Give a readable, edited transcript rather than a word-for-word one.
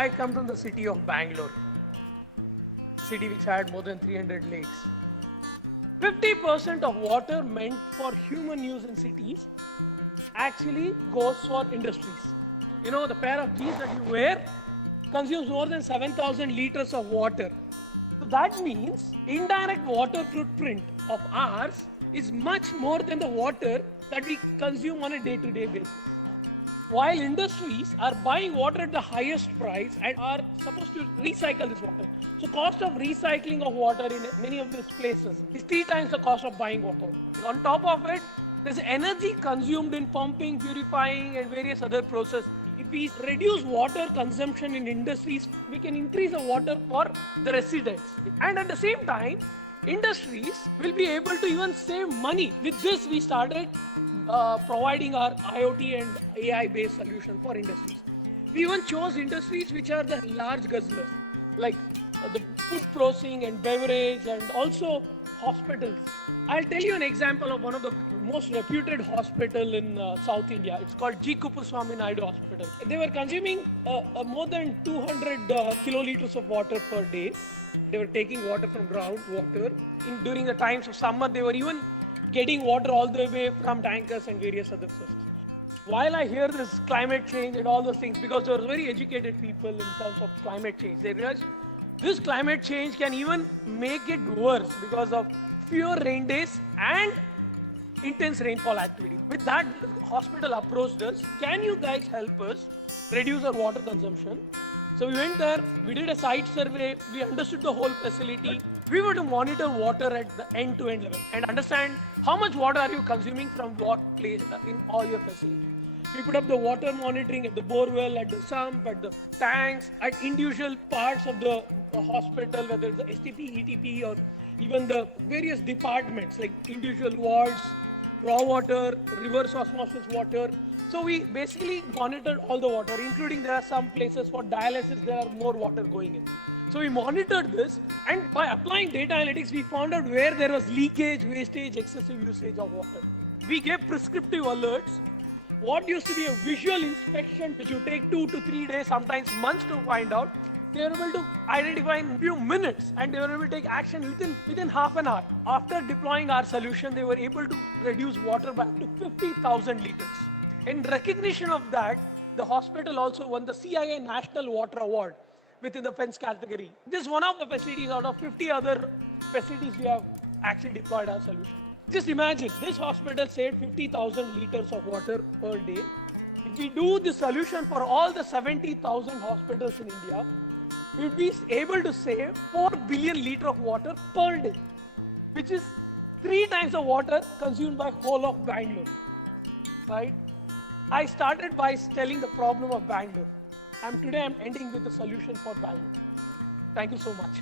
I come from the city of Bangalore, city which had more than 300 lakes. 50% of water meant for human use in cities actually goes for industries. You know, the pair of jeans that you wear consumes more than 7,000 liters of water. So that means indirect water footprint of ours is much more than the water that we consume on a day-to-day basis. While industries are buying water at the highest price and are supposed to recycle this water. So cost of recycling of water in many of these places is 3 times the cost of buying water. On top of it, there's energy consumed in pumping, purifying and various other processes. If we reduce water consumption in industries, we can increase the water for the residents. And at the same time, industries will be able to even save money. With this, we started providing our IoT and AI based solution for industries. We even chose industries which are the large guzzlers, like the food processing and beverage and also hospitals. I'll tell you an example of one of the most reputed hospital in South India. It's called G. Kuppuswamy Naidu Hospital. They were consuming more than 200 kiloliters of water per day. They were taking water from groundwater. During the times of summer, they were even getting water all the way from tankers and various other sources. While I hear this climate change and all those things, because there were very educated people in terms of climate change, they realized this climate change can even make it worse because of fewer rain days and intense rainfall activity. With that, the hospital approached us, can you guys help us reduce our water consumption? So we went there, we did a site survey, we understood the whole facility. We were to monitor water at the end-to-end level and understand how much water are you consuming from what place in all your facilities. We put up the water monitoring at the borewell, at the sump, at the tanks, at individual parts of the hospital, whether it's the STP, ETP, or even the various departments like individual wards, raw water, reverse osmosis water. So we basically monitored all the water, including there are some places for dialysis, there are more water going in. So we monitored this, and by applying data analytics, we found out where there was leakage, wastage, excessive usage of water. We gave prescriptive alerts. What used to be a visual inspection, which would take 2 to 3 days, sometimes months to find out, they were able to identify in a few minutes, and they were able to take action within half an hour. After deploying our solution, they were able to reduce water by up to 50,000 liters. In recognition of that, the hospital also won the CIA National Water Award within the fence category. This is one of the facilities out of 50 other facilities we have actually deployed our solution. Just imagine, this hospital saved 50,000 liters of water per day. If we do the solution for all the 70,000 hospitals in India, we'll be able to save 4 billion liters of water per day, which is 3 times the water consumed by whole of Bangalore, right? I started by telling the problem of Bangalore. Today I'm ending with the solution for Bangalore. Thank you so much.